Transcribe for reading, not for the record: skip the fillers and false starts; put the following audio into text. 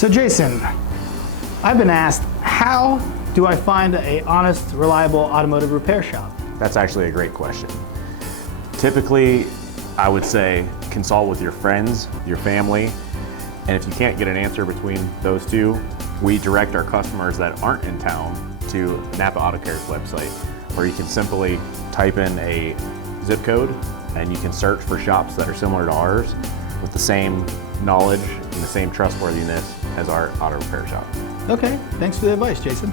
So Jason, I've been asked, how do I find an honest, reliable automotive repair shop? That's actually a great question. Typically, I would say consult with your friends, your family, and if you can't get an answer between those two, we direct our customers that aren't in town to Napa Auto Care's website, where you can simply type in a zip code and you can search for shops that are similar to ours with the same knowledge and the same trustworthiness as our auto repair shop. Okay, thanks for the advice, Jason.